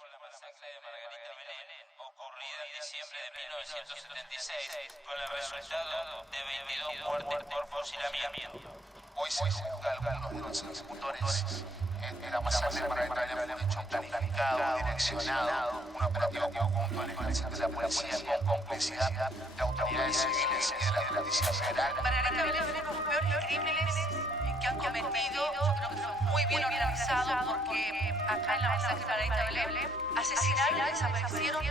con la masacre de Margarita Belén, ocurrida en diciembre de 1976, con el resultado de 22 muertes por fusilamiento. Hoy se juzga a algunos de los ejecutores de la masacre de Margarita Belén fue un hecho planificado, direccionado, un operativo conjunto del ejército de la policía con complicidad de autoridades civiles y de la Justicia Federal. Margarita Belén fue uno de los peores crímenes que han cometido. Yo creo que fue muy bien organizado porque acá en la masacre de Margarita Belén asesinaron y desaparecieron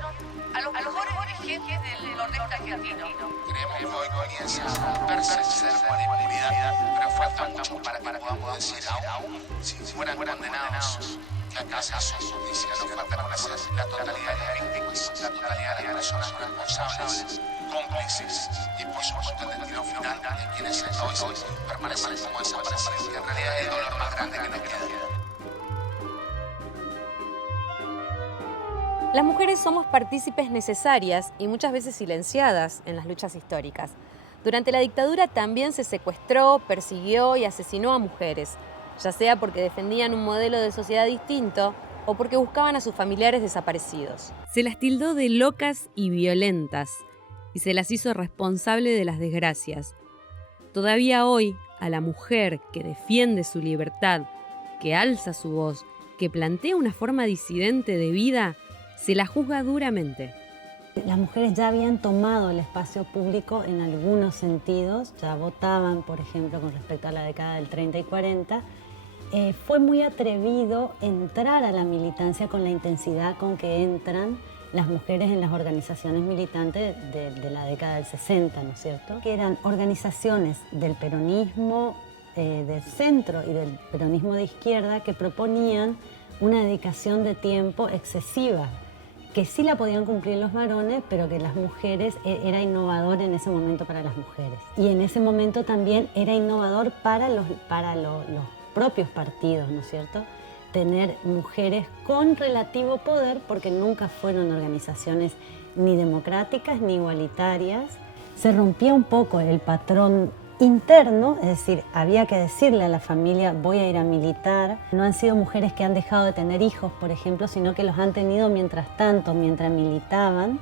a los mejores dirigentes del nordeste argentino. Creemos que hoy comienza a romperse el cerco de impunidad, pero falta mucho para que podamos decir aún si fueran condenados que acá se hace justicia. Nos falta conocer la totalidad de las víctimas, la totalidad de las personas responsables, cómplices y por supuesto el destino final de quienes hasta hoy permanecen como desaparecidos, que en realidad es el dolor más grande que nos queda. Las mujeres somos partícipes necesarias y muchas veces silenciadas en las luchas históricas. Durante la dictadura también se secuestró, persiguió y asesinó a mujeres, ya sea porque defendían un modelo de sociedad distinto o porque buscaban a sus familiares desaparecidos. Se las tildó de locas y violentas y se las hizo responsable de las desgracias. Todavía hoy, a la mujer que defiende su libertad, que alza su voz, que plantea una forma disidente de vida, se la juzga duramente. Las mujeres ya habían tomado el espacio público en algunos sentidos, ya votaban, por ejemplo, con respecto a la década del 30 y 40. Fue muy atrevido entrar a la militancia con la intensidad con que entran las mujeres en las organizaciones militantes de la década del 60, ¿no es cierto? Que eran organizaciones del peronismo del centro y del peronismo de izquierda que proponían una dedicación de tiempo excesiva, que sí la podían cumplir los varones, pero que las mujeres era innovador en ese momento para las mujeres. Y en ese momento también era innovador para los propios partidos, ¿no es cierto? Tener mujeres con relativo poder, porque nunca fueron organizaciones ni democráticas ni igualitarias. Se rompía un poco el patrón interno, es decir, había que decirle a la familia voy a ir a militar. No han sido mujeres que han dejado de tener hijos, por ejemplo, sino que los han tenido mientras tanto, mientras militaban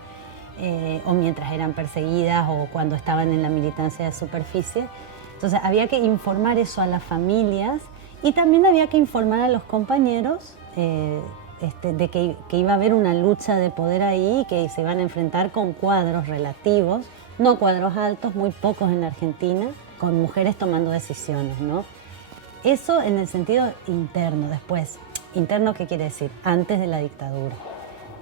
o mientras eran perseguidas o cuando estaban en la militancia de superficie. Entonces había que informar eso a las familias y también había que informar a los compañeros de que iba a haber una lucha de poder ahí y que se iban a enfrentar con cuadros relativos, no cuadros altos, muy pocos en la Argentina, con mujeres tomando decisiones, ¿no? Eso en el sentido interno. Después, interno, ¿qué quiere decir? Antes de la dictadura.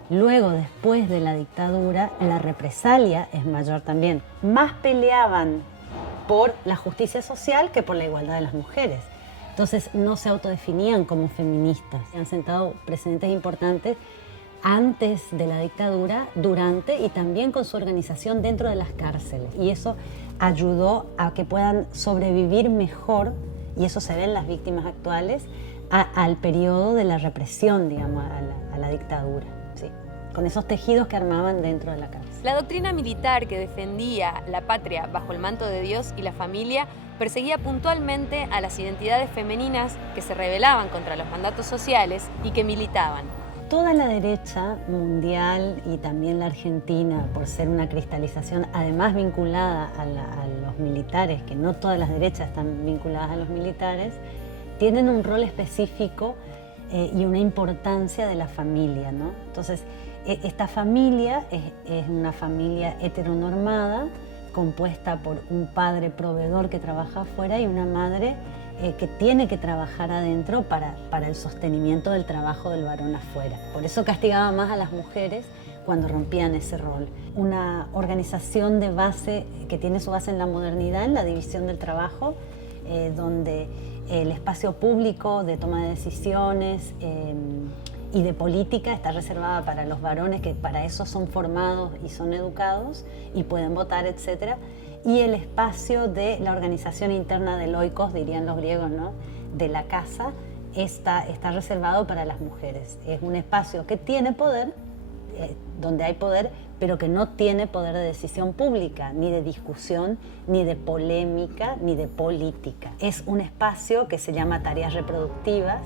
Luego, después de la dictadura, la represalia es mayor también. Más peleaban por la justicia social que por la igualdad de las mujeres. Entonces, no se autodefinían como feministas. Han sentado precedentes importantes antes de la dictadura, durante y también con su organización dentro de las cárceles. Y eso ayudó a que puedan sobrevivir mejor, y eso se ve en las víctimas actuales, al periodo de la represión, digamos, a la dictadura, ¿sí? Con esos tejidos que armaban dentro de la cárcel. La doctrina militar que defendía la patria bajo el manto de Dios y la familia perseguía puntualmente a las identidades femeninas que se rebelaban contra los mandatos sociales y que militaban. Toda la derecha mundial y también la argentina, por ser una cristalización además vinculada a los militares, que no todas las derechas están vinculadas a los militares, tienen un rol específico y una importancia de la familia, ¿no? Entonces, esta familia es una familia heteronormada, compuesta por un padre proveedor que trabaja afuera y una madre que tiene que trabajar adentro para el sostenimiento del trabajo del varón afuera. Por eso castigaba más a las mujeres cuando rompían ese rol. Una organización de base que tiene su base en la modernidad, en la división del trabajo, donde el espacio público de toma de decisiones y de política está reservada para los varones, que para eso son formados y son educados y pueden votar, etc. Y el espacio de la organización interna del oikos, dirían los griegos, ¿no? De la casa, está reservado para las mujeres. Es un espacio que tiene poder, donde hay poder, pero que no tiene poder de decisión pública, ni de discusión, ni de polémica, ni de política. Es un espacio que se llama tareas reproductivas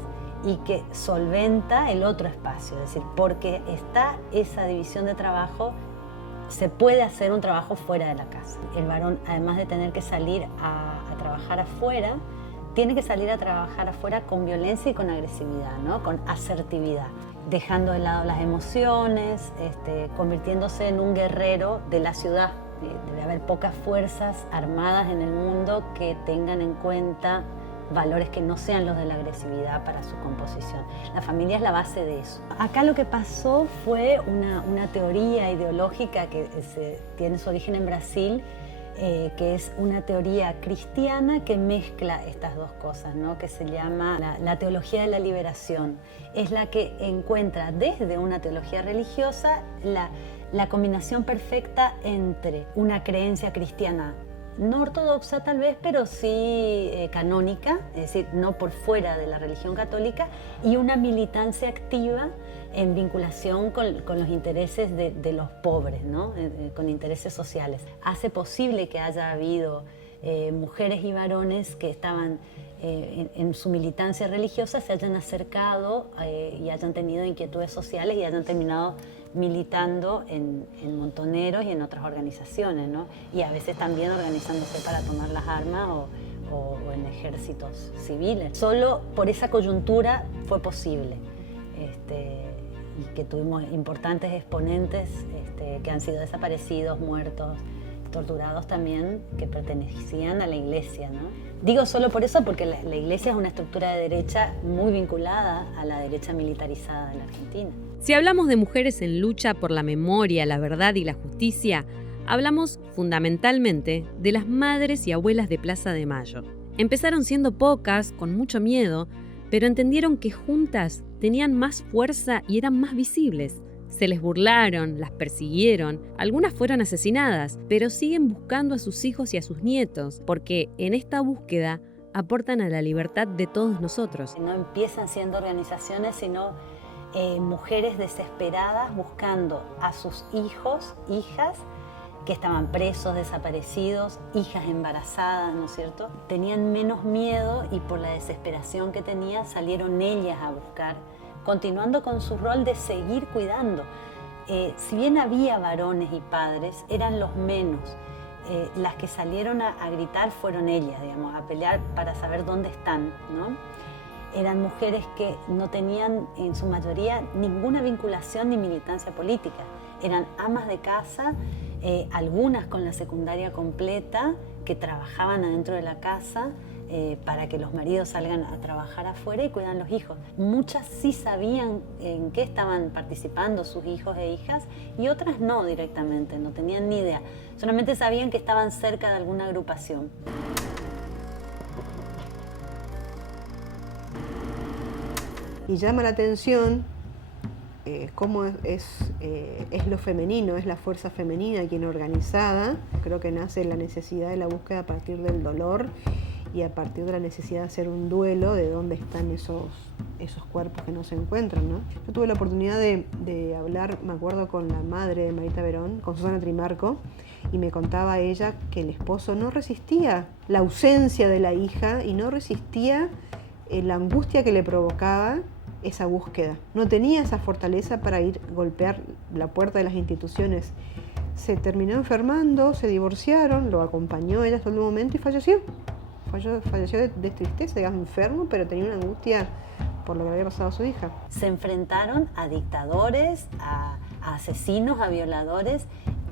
y que solventa el otro espacio. Es decir, porque está esa división de trabajo, se puede hacer un trabajo fuera de la casa. El varón, además de tener que salir a trabajar afuera, tiene que salir a trabajar afuera con violencia y con agresividad, ¿no? Con asertividad, dejando de lado las emociones, convirtiéndose en un guerrero de la ciudad. Debe haber pocas fuerzas armadas en el mundo que tengan en cuenta valores que no sean los de la agresividad para su composición. La familia es la base de eso. Acá lo que pasó fue una teoría ideológica que tiene su origen en Brasil, que es una teoría cristiana que mezcla estas dos cosas, ¿no? Que se llama la teología de la liberación. Es la que encuentra desde una teología religiosa la combinación perfecta entre una creencia cristiana no ortodoxa tal vez, pero sí canónica, es decir, no por fuera de la religión católica, y una militancia activa en vinculación con los intereses de los pobres, ¿no? Con intereses sociales. Hace posible que haya habido mujeres y varones que estaban en su militancia religiosa, se hayan acercado y hayan tenido inquietudes sociales y hayan terminado militando en Montoneros y en otras organizaciones, ¿no? Y a veces también organizándose para tomar las armas o en ejércitos civiles. Solo por esa coyuntura fue posible. Y que tuvimos importantes exponentes que han sido desaparecidos, muertos, torturados también, que pertenecían a la Iglesia, ¿no? Digo solo por eso porque la Iglesia es una estructura de derecha muy vinculada a la derecha militarizada de la Argentina. Si hablamos de mujeres en lucha por la memoria, la verdad y la justicia, hablamos fundamentalmente de las madres y abuelas de Plaza de Mayo. Empezaron siendo pocas, con mucho miedo, pero entendieron que juntas tenían más fuerza y eran más visibles. Se les burlaron, las persiguieron, algunas fueron asesinadas, pero siguen buscando a sus hijos y a sus nietos, porque en esta búsqueda aportan a la libertad de todos nosotros. No empiezan siendo organizaciones, sino mujeres desesperadas buscando a sus hijos, hijas, que estaban presos, desaparecidos, hijas embarazadas, ¿no es cierto? Tenían menos miedo y por la desesperación que tenían salieron ellas a buscar, continuando con su rol de seguir cuidando. Si bien había varones y padres, eran los menos. Las que salieron a gritar fueron ellas, digamos, a pelear para saber dónde están, ¿no? Eran mujeres que no tenían en su mayoría ninguna vinculación ni militancia política. Eran amas de casa, algunas con la secundaria completa, que trabajaban adentro de la casa para que los maridos salgan a trabajar afuera y cuidan los hijos. Muchas sí sabían en qué estaban participando sus hijos e hijas y otras no directamente, no tenían ni idea. Solamente sabían que estaban cerca de alguna agrupación. Y llama la atención cómo es lo femenino, es la fuerza femenina quien organizada. Creo que nace la necesidad de la búsqueda a partir del dolor y a partir de la necesidad de hacer un duelo de dónde están esos cuerpos que no se encuentran, ¿no? Yo tuve la oportunidad de hablar, me acuerdo, con la madre de Marita Verón, con Susana Trimarco, y me contaba ella que el esposo no resistía la ausencia de la hija y no resistía la angustia que le provocaba esa búsqueda. No tenía esa fortaleza para ir a golpear la puerta de las instituciones. Se terminó enfermando, se divorciaron, lo acompañó ella hasta el momento y falleció. Falleció de tristeza, digamos, enfermo, pero tenía una angustia por lo que había pasado a su hija. Se enfrentaron a dictadores, a asesinos, a violadores,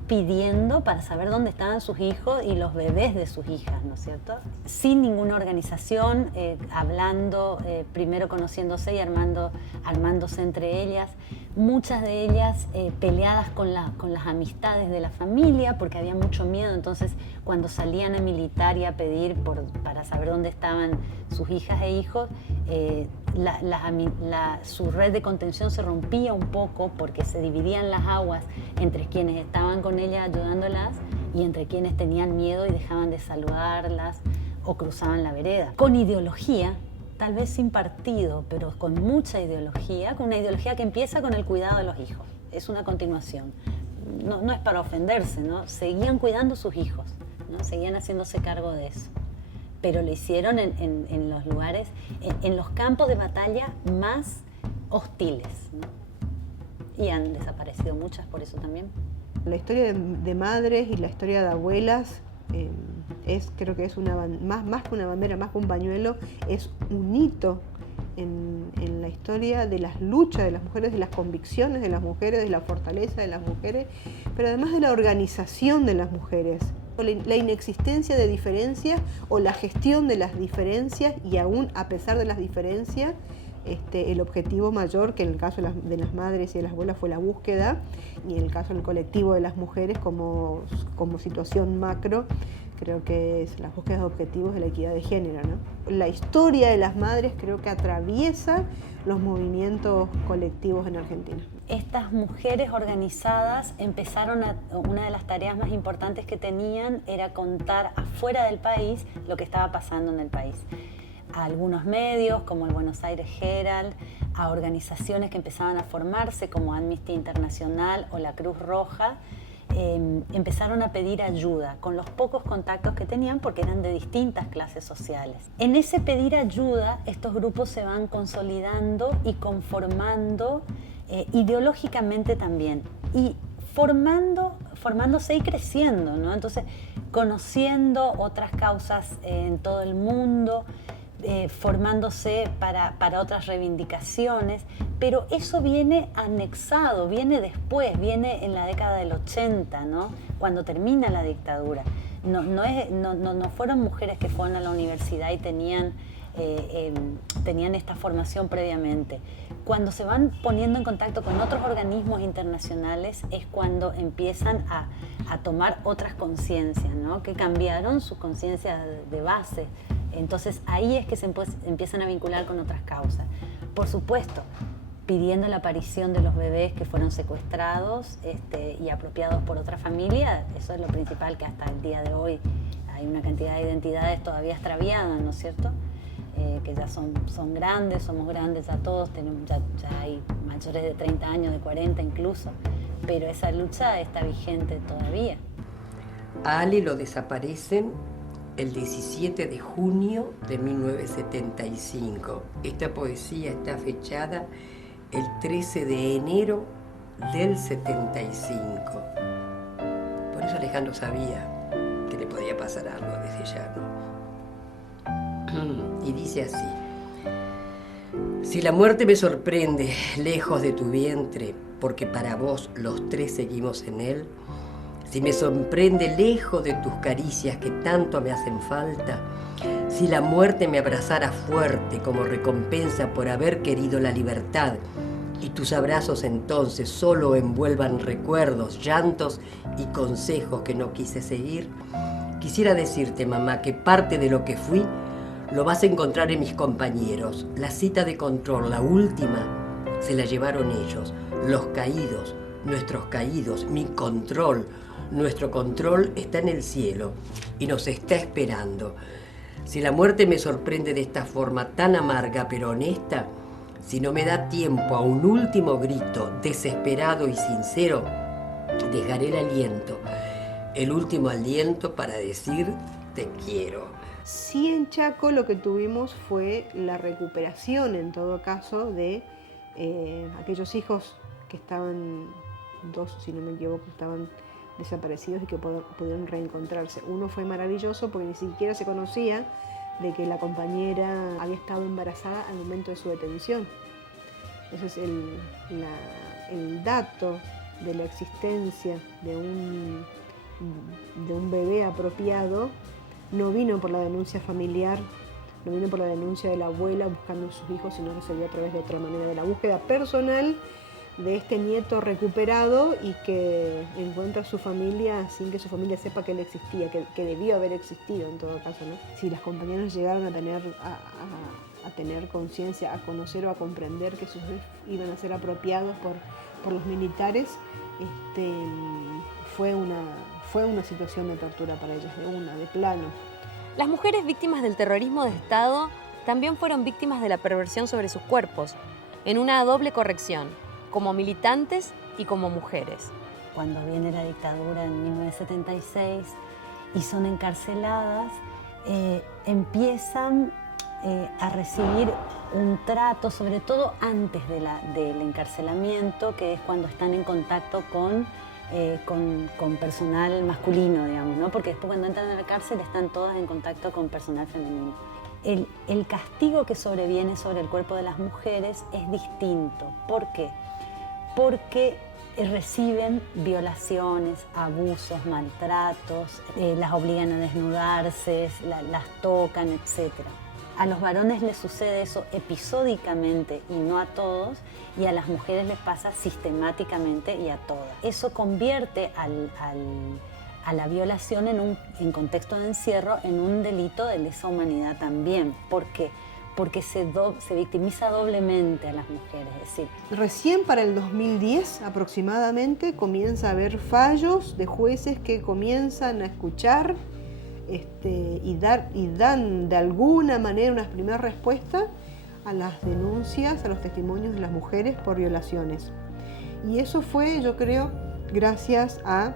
pidiendo para saber dónde estaban sus hijos y los bebés de sus hijas, ¿no es cierto? Sin ninguna organización, hablando, primero conociéndose y armándose entre ellas. Muchas de ellas peleadas con las amistades de la familia porque había mucho miedo. Entonces, cuando salían a militar y a pedir para saber dónde estaban sus hijas e hijos, su red de contención se rompía un poco porque se dividían las aguas entre quienes estaban con ellas ayudándolas y entre quienes tenían miedo y dejaban de saludarlas o cruzaban la vereda. Con ideología, tal vez sin partido, pero con mucha ideología, con una ideología que empieza con el cuidado de los hijos. Es una continuación. No es para ofenderse, ¿no? Seguían cuidando sus hijos, ¿no? Seguían haciéndose cargo de eso. pero lo hicieron en los lugares, en los campos de batalla más hostiles, ¿no? Y han desaparecido muchas por eso también. La historia de madres y la historia de abuelas creo que es más que una bandera, más que un pañuelo, es un hito en la historia de las luchas de las mujeres, de las convicciones de las mujeres, de la fortaleza de las mujeres, pero además de la organización de las mujeres. La inexistencia de diferencias o la gestión de las diferencias, y aún a pesar de las diferencias, el objetivo mayor, que en el caso de las madres y de las abuelas fue la búsqueda, y en el caso del colectivo de las mujeres como situación macro, creo que es la búsqueda de objetivos de la equidad de género, ¿no? La historia de las madres creo que atraviesa los movimientos colectivos en Argentina. Estas mujeres organizadas empezaron una de las tareas más importantes que tenían era contar afuera del país lo que estaba pasando en el país. A algunos medios como el Buenos Aires Herald, a organizaciones que empezaban a formarse como Amnistía Internacional o la Cruz Roja, empezaron a pedir ayuda con los pocos contactos que tenían porque eran de distintas clases sociales. En ese pedir ayuda, estos grupos se van consolidando y conformando ideológicamente también y formándose y creciendo, ¿no? Entonces, conociendo otras causas en todo el mundo, formándose para otras reivindicaciones, pero eso viene anexado, viene después, viene en la década del 80, ¿no? Cuando termina la dictadura. No fueron mujeres que fueron a la universidad y tenían esta formación previamente. Cuando se van poniendo en contacto con otros organismos internacionales es cuando empiezan a tomar otras conciencias, ¿no? Que cambiaron su conciencia de base. Entonces ahí es que se empiezan a vincular con otras causas. Por supuesto, pidiendo la aparición de los bebés que fueron secuestrados y apropiados por otra familia, eso es lo principal, que hasta el día de hoy hay una cantidad de identidades todavía extraviadas, ¿no es cierto? Que ya son grandes, somos grandes ya todos, ya hay mayores de 30 años, de 40 incluso, pero esa lucha está vigente todavía. A Ale lo desaparecen el 17 de junio de 1975. Esta poesía está fechada el 13 de enero del 75. Por eso Alejandro sabía que le podía pasar algo desde ya, ¿no? Y dice así: si la muerte me sorprende lejos de tu vientre, porque para vos los tres seguimos en él, si me sorprende lejos de tus caricias que tanto me hacen falta, si la muerte me abrazara fuerte como recompensa por haber querido la libertad, y tus abrazos entonces solo envuelvan recuerdos, llantos y consejos que no quise seguir, quisiera decirte, mamá, que parte de lo que fui lo vas a encontrar en mis compañeros. La cita de control, la última, se la llevaron ellos, los caídos, nuestros caídos, mi control. Nuestro control está en el cielo y nos está esperando. Si la muerte me sorprende de esta forma tan amarga pero honesta, si no me da tiempo a un último grito desesperado y sincero, dejaré el último aliento para decir te quiero. Sí, en Chaco lo que tuvimos fue la recuperación, en todo caso, de aquellos hijos que estaban, dos si no me equivoco, estaban desaparecidos y que pudieron reencontrarse. Uno fue maravilloso porque ni siquiera se conocía de que la compañera había estado embarazada al momento de su detención. Entonces el dato de la existencia de un bebé apropiado no vino por la denuncia familiar, no vino por la denuncia de la abuela buscando a sus hijos, sino que se dio a través de otra manera, de la búsqueda personal de este nieto recuperado y que encuentra a su familia sin que su familia sepa que él existía, que debió haber existido en todo caso, ¿no? Si las compañeras llegaron a tener conciencia, a conocer o a comprender que sus hijos iban a ser apropiados por los militares, fue una situación de tortura para ellas, de plano. Las mujeres víctimas del terrorismo de Estado también fueron víctimas de la perversión sobre sus cuerpos, en una doble corrección, como militantes y como mujeres. Cuando viene la dictadura en 1976 y son encarceladas, empiezan a recibir un trato, sobre todo antes del encarcelamiento, que es cuando están en contacto con personal masculino, digamos, ¿no? Porque después cuando entran a la cárcel están todas en contacto con personal femenino. El castigo que sobreviene sobre el cuerpo de las mujeres es distinto. ¿Por qué? Porque reciben violaciones, abusos, maltratos, las obligan a desnudarse, las tocan, etc. A los varones les sucede eso episódicamente y no a todos, y a las mujeres les pasa sistemáticamente y a todas. Eso convierte a la violación en contexto de encierro en un delito de lesa humanidad también. ¿Por qué? Porque se victimiza doblemente a las mujeres. Es decir, recién para el 2010 aproximadamente comienza a haber fallos de jueces que comienzan a escuchar y dan de alguna manera una primera respuesta a las denuncias, a los testimonios de las mujeres por violaciones. Y eso fue, yo creo, gracias a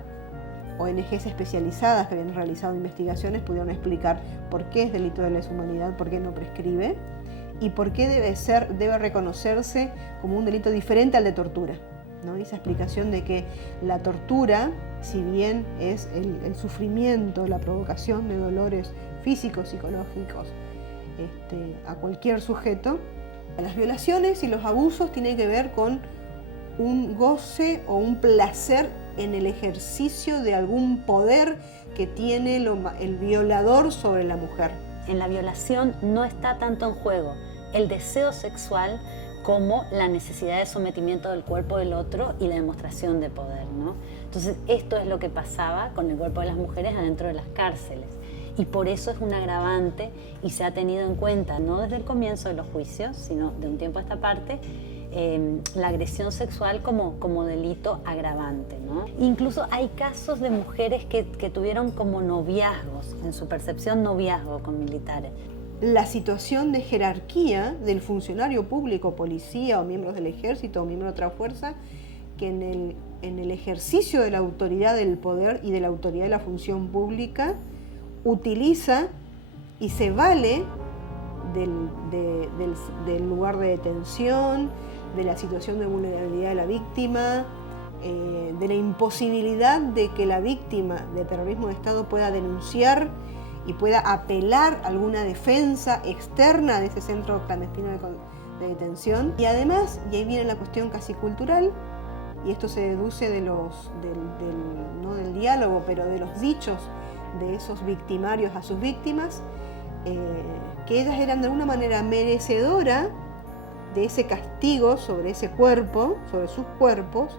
ONGs especializadas que habían realizado investigaciones, pudieron explicar por qué es delito de lesa humanidad, por qué no prescribe y por qué debe reconocerse como un delito diferente al de tortura, ¿no? Esa explicación de que la tortura, si bien es el sufrimiento, la provocación de dolores físicos, psicológicos a cualquier sujeto, las violaciones y los abusos tienen que ver con un goce o un placer en el ejercicio de algún poder que tiene el violador sobre la mujer. En la violación no está tanto en juego el deseo sexual como la necesidad de sometimiento del cuerpo del otro y la demostración de poder, ¿no? Entonces, esto es lo que pasaba con el cuerpo de las mujeres adentro de las cárceles. Y por eso es un agravante y se ha tenido en cuenta, no desde el comienzo de los juicios, sino de un tiempo a esta parte, la agresión sexual como delito agravante, ¿no? Incluso hay casos de mujeres que tuvieron como noviazgos, en su percepción noviazgo con militares. La situación de jerarquía del funcionario público, policía o miembros del ejército o miembro de otra fuerza, que en el ejercicio de la autoridad del poder y de la autoridad de la función pública utiliza y se vale del lugar de detención, de la situación de vulnerabilidad de la víctima, de la imposibilidad de que la víctima de terrorismo de Estado pueda denunciar y pueda apelar a alguna defensa externa de ese centro clandestino de detención. Y además, y ahí viene la cuestión casi cultural, y esto se deduce no del diálogo, pero de los dichos de esos victimarios a sus víctimas, que ellas eran de alguna manera merecedoras de ese castigo sobre ese cuerpo, sobre sus cuerpos,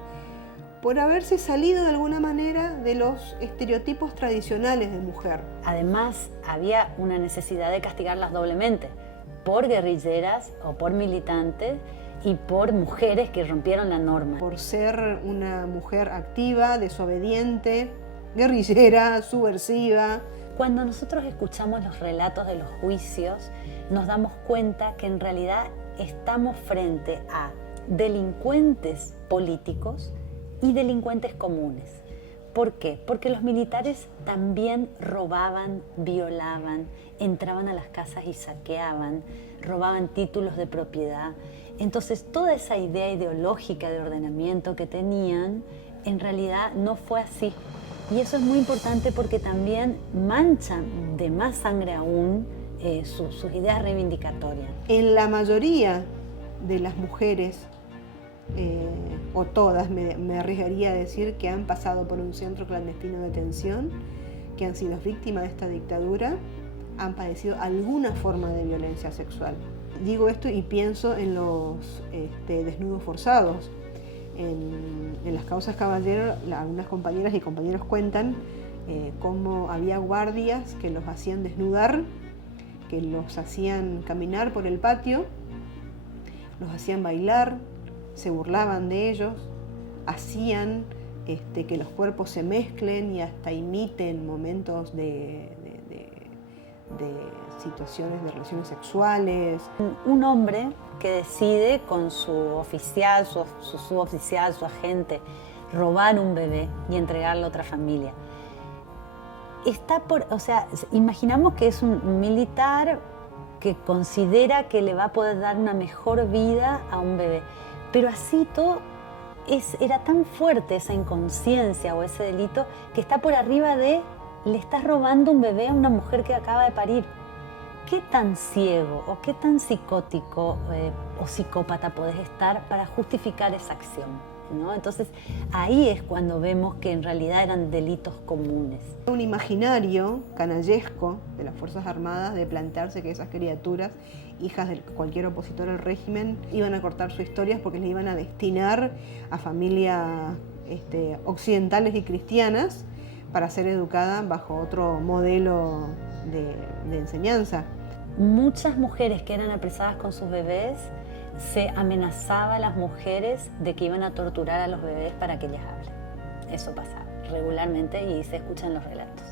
por haberse salido de alguna manera de los estereotipos tradicionales de mujer. Además, había una necesidad de castigarlas doblemente, por guerrilleras o por militantes y por mujeres que rompieron la norma. Por ser una mujer activa, desobediente, guerrillera, subversiva. Cuando nosotros escuchamos los relatos de los juicios, nos damos cuenta que en realidad estamos frente a delincuentes políticos y delincuentes comunes. ¿Por qué? Porque los militares también robaban, violaban, entraban a las casas y saqueaban, robaban títulos de propiedad. Entonces, toda esa idea ideológica de ordenamiento que tenían, en realidad no fue así. Y eso es muy importante porque también manchan de más sangre aún sus ideas reivindicatorias. En la mayoría de las mujeres, o todas, me arriesgaría a decir que han pasado por un centro clandestino de detención, que han sido víctimas de esta dictadura, han padecido alguna forma de violencia sexual. Digo esto y pienso en los desnudos forzados. En las causas Caballero, algunas compañeras y compañeros cuentan cómo había guardias que los hacían desnudar, que los hacían caminar por el patio, los hacían bailar, se burlaban de ellos, hacían que los cuerpos se mezclen y hasta imiten momentos de situaciones de relaciones sexuales. Un hombre que decide con su oficial, su suboficial, su agente, robar un bebé y entregarlo a otra familia. o sea, imaginamos que es un militar que considera que le va a poder dar una mejor vida a un bebé, pero así todo era tan fuerte esa inconsciencia o ese delito que está por arriba de le estás robando un bebé a una mujer que acaba de parir. ¿Qué tan ciego o qué tan psicótico o psicópata podés estar para justificar esa acción, ¿no? Entonces ahí es cuando vemos que en realidad eran delitos comunes. Un imaginario canallesco de las Fuerzas Armadas de plantearse que esas criaturas, hijas de cualquier opositor al régimen, iban a cortar sus historias porque les iban a destinar a familias occidentales y cristianas para ser educada bajo otro modelo de enseñanza. Muchas mujeres que eran apresadas con sus bebés, se amenazaba a las mujeres de que iban a torturar a los bebés para que ellas hablen. Eso pasaba regularmente y se escuchan los relatos.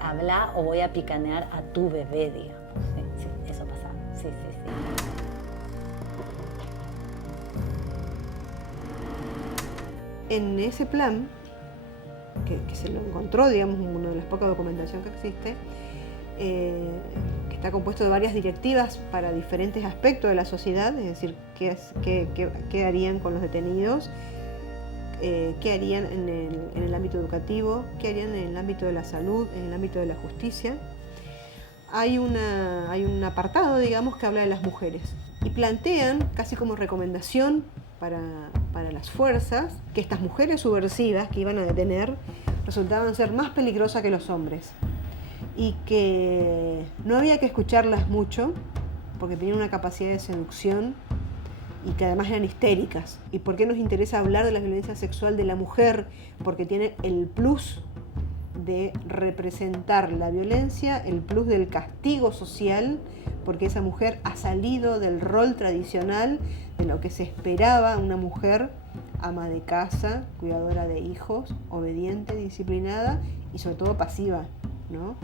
Habla o voy a picanear a tu bebé, digamos. Sí, eso pasaba. Sí. En ese plan, que se lo encontró, digamos, en una de las pocas documentación que existe, que está compuesto de varias directivas para diferentes aspectos de la sociedad, es decir, qué harían con los detenidos, qué harían en el ámbito educativo, qué harían en el ámbito de la salud, en el ámbito de la justicia. Hay un apartado, digamos, que habla de las mujeres y plantean, casi como recomendación para las fuerzas, que estas mujeres subversivas que iban a detener resultaban ser más peligrosas que los hombres y que no había que escucharlas mucho porque tenían una capacidad de seducción y que además eran histéricas. ¿Y por qué nos interesa hablar de la violencia sexual de la mujer? Porque tiene el plus de representar la violencia, el plus del castigo social, porque esa mujer ha salido del rol tradicional de lo que se esperaba una mujer ama de casa, cuidadora de hijos, obediente, disciplinada y sobre todo pasiva, ¿no?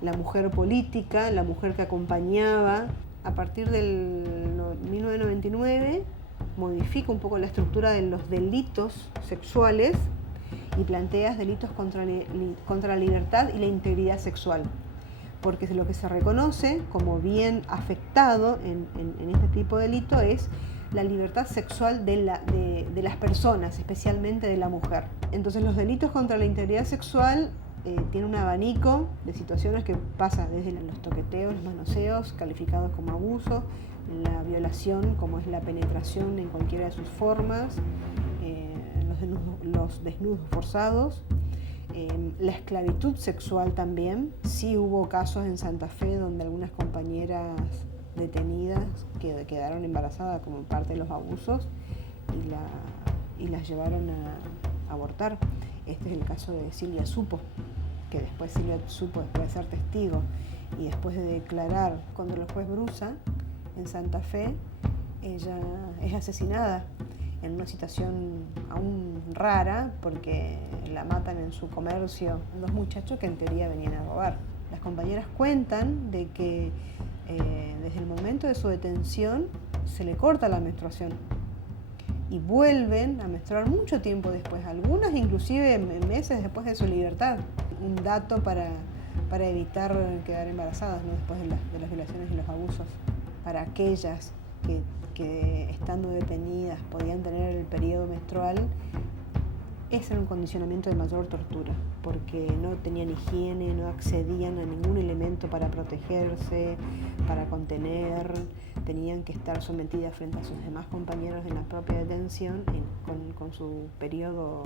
La mujer política, la mujer que acompañaba. A partir del 1999 modifica un poco la estructura de los delitos sexuales y plantea delitos contra la libertad y la integridad sexual, porque lo que se reconoce como bien afectado en este tipo de delito es la libertad sexual de las personas, especialmente de la mujer. Entonces los delitos contra la integridad sexual tienen un abanico de situaciones que pasa desde los toqueteos, los manoseos, calificados como abuso, la violación, como es la penetración en cualquiera de sus formas, los desnudos forzados, la esclavitud sexual también. Sí hubo casos en Santa Fe donde algunas compañeras detenidas quedaron embarazadas como parte de los abusos y las llevaron a abortar. Este es el caso de Silvia Supo, que después de ser testigo y después de declarar contra el juez Brusa en Santa Fe, ella es asesinada en una situación aún rara porque la matan en su comercio dos muchachos que en teoría venían a robar. Las compañeras cuentan de que desde el momento de su detención se le corta la menstruación y vuelven a menstruar mucho tiempo después, algunas inclusive meses después de su libertad. Un dato para evitar quedar embarazadas, ¿no? Después de las violaciones y los abusos. Para aquellas que estando detenidas podían tener el periodo menstrual, ese era un condicionamiento de mayor tortura, porque no tenían higiene, no accedían a ningún elemento para protegerse, para contener, tenían que estar sometidas frente a sus demás compañeros en la propia detención con su periodo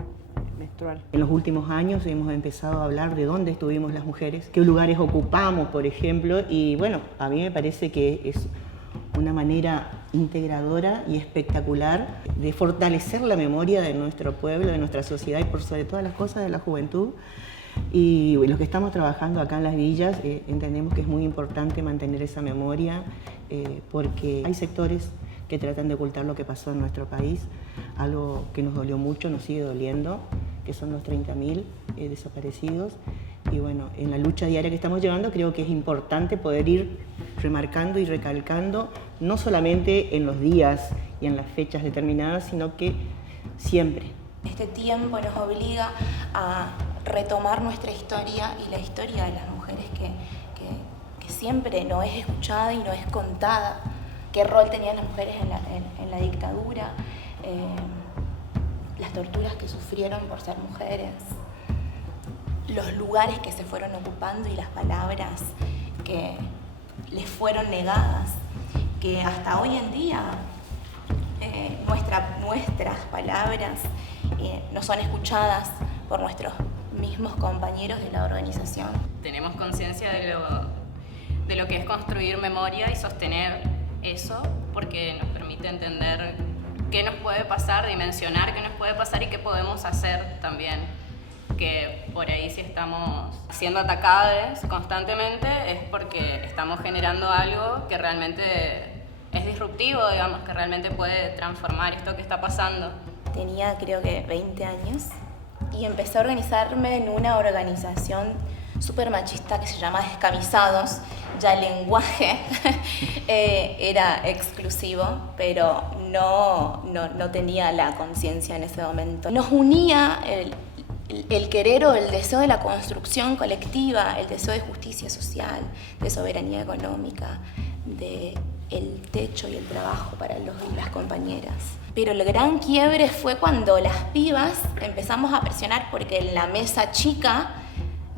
menstrual. En los últimos años hemos empezado a hablar de dónde estuvimos las mujeres, qué lugares ocupamos, por ejemplo, y bueno, a mí me parece que es una manera integradora y espectacular de fortalecer la memoria de nuestro pueblo, de nuestra sociedad y por sobre todas las cosas de la juventud. Y los que estamos trabajando acá en las villas entendemos que es muy importante mantener esa memoria porque hay sectores que tratan de ocultar lo que pasó en nuestro país, algo que nos dolió mucho, nos sigue doliendo, que son los 30.000 desaparecidos. Y bueno, en la lucha diaria que estamos llevando creo que es importante poder ir remarcando y recalcando, no solamente en los días y en las fechas determinadas, sino que siempre. Este tiempo nos obliga a retomar nuestra historia y la historia de las mujeres que siempre no es escuchada y no es contada. Qué rol tenían las mujeres en la dictadura, las torturas que sufrieron por ser mujeres, los lugares que se fueron ocupando y las palabras que les fueron negadas, que hasta hoy en día nuestras palabras no son escuchadas por nuestros mismos compañeros de la organización. Tenemos conciencia de lo que es construir memoria y sostener eso, porque nos permite entender qué nos puede pasar, dimensionar qué nos puede pasar y qué podemos hacer también. Que por ahí si estamos siendo atacadas constantemente es porque estamos generando algo que realmente es disruptivo, digamos, que realmente puede transformar esto que está pasando. Tenía creo que 20 años y empecé a organizarme en una organización súper machista que se llama Descamisados. Ya el lenguaje era exclusivo, pero no tenía la conciencia en ese momento. Nos unía el querer o el deseo de la construcción colectiva, el deseo de justicia social, de soberanía económica, de el techo y el trabajo para las compañeras. Pero el gran quiebre fue cuando las pibas empezamos a presionar, porque en la mesa chica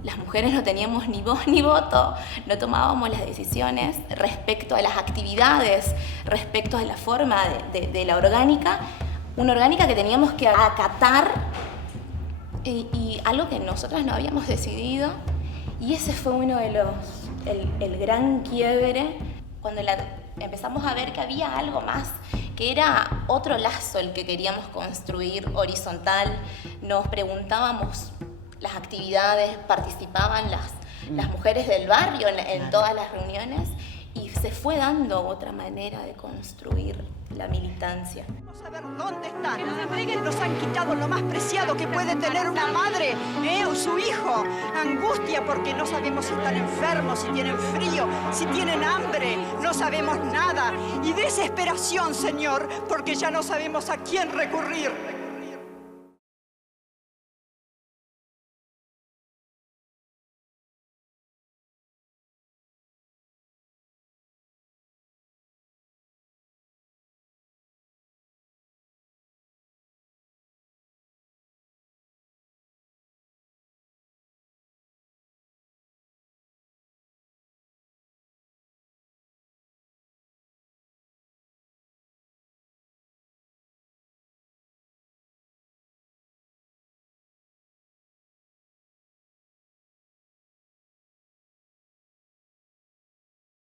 las mujeres no teníamos ni voz ni voto, no tomábamos las decisiones respecto a las actividades, respecto a la forma de la orgánica, una orgánica que teníamos que acatar y algo que nosotras no habíamos decidido. Y ese fue uno de el gran quiebre, cuando empezamos a ver que había algo más, que era otro lazo el que queríamos construir horizontal. Nos preguntábamos las actividades, participaban las mujeres del barrio en todas las reuniones, y se fue dando otra manera de construir la militancia. Vamos a ver dónde están. Nos han quitado lo más preciado que puede tener una madre, o su hijo. Angustia porque no sabemos si están enfermos, si tienen frío, si tienen hambre, no sabemos nada. Y desesperación, Señor, porque ya no sabemos a quién recurrir.